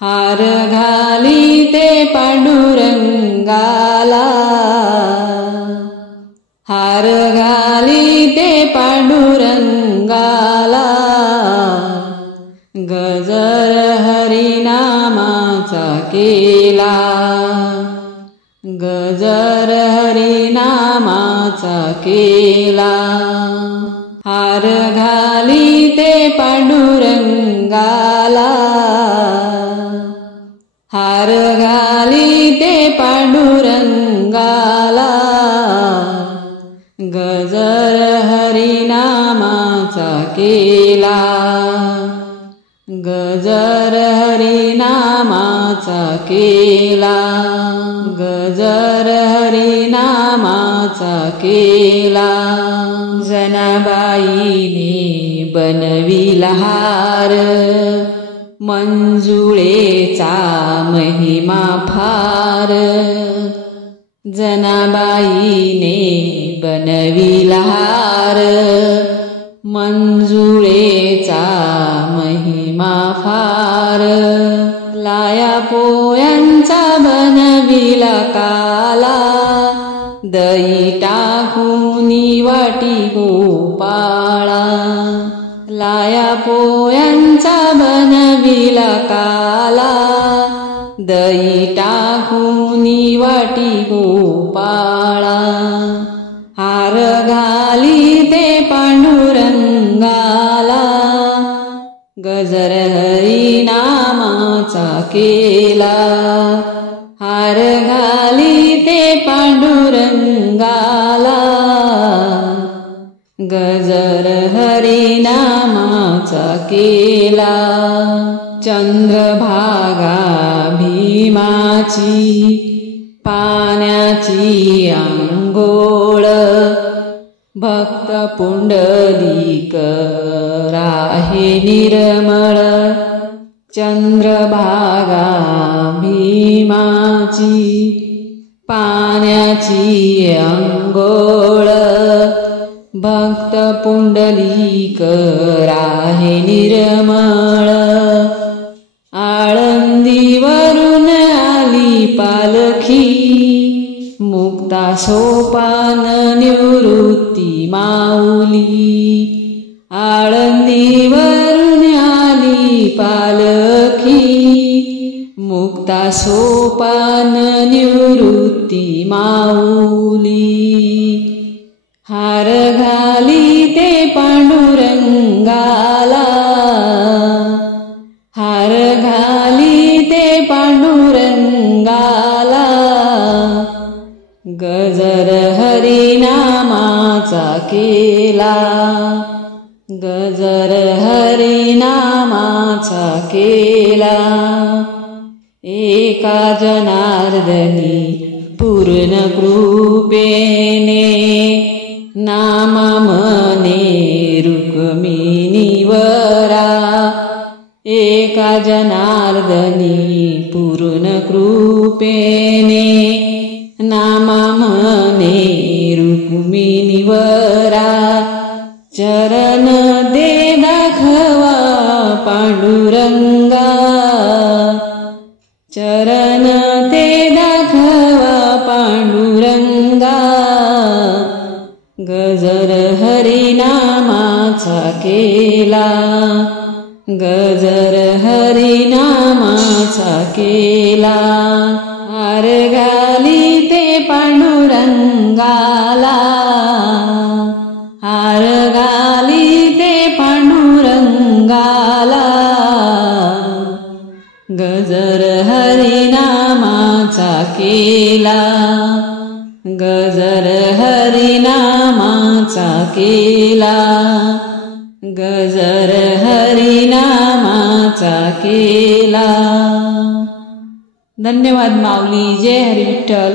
हार घालीते पांडुरंगाला, हार घालीते पांडुरंगाला, गजर हरिनामाचा केला, गजर हरिनामाचा केला. हार घालीते पांडुरंगाला, हार घालीते पांडुरंगाला, गजर हरिनामाचा केला, गजर हरिनामाचा केला, गजर हरिनामाचा केला. जनाबाईने बनविला हार, मंजुळेचा महिमा फार. जनाबाईने बनविला हार, मंजुळेचा महिमा फार. लाया पोयांचा बनविला काला, दही टाकूनी वाटी गोपाळा. लाया पोयांचा बनविला काला, दही टाकूनी वाटी गोपाळा. हार घालीते पांडुरंगाला, गजर हरिनामाचा केला. हार घालीते पांडुरंगाला, गजर हरिनामाचा केला. चंद्रभागा भीमाची, पाण्याची अंघोळ, भक्त पुंडलिक राहे निर्मळ. चंद्रभागा भीमाची, पाण्याची अंघोळ, भक्त पुंडलिक राहे निर्मळ. आळंदीवरून आली पालखी, मुक्ता सोपान निवृत्ती माऊली. आळंदीवरून आली पालखी, मुक्ता सोपान निवृत्ती माऊली. हार घालीते पांडुरंगाला, हार घालीते पांडुरंगाला, गजर हरिनामाचा केला, गजर हरिनामाचा केला. एका जनार्दनी पूर्ण कृपेने, नामा मने रुक्मिणीवरा. एका जनार्दनी पूर्ण कृपेने, नामा मने रुक्मिणीवरा. चरण दे दाखवा पांडुरंगा, चरण ते दाखवा पांडुरंगा. गजर हरिनामाचा केला, गजर हरिनामाचा केला. हार घालीते पांडुरंगाला, हार घालीते पांडुरंगाला, गजर हरिनामाचा केला, गजर हरिनामाचा केला, गजर हरिनामाचा केला. धन्यवाद माऊली. जय हरी विठ्ठल.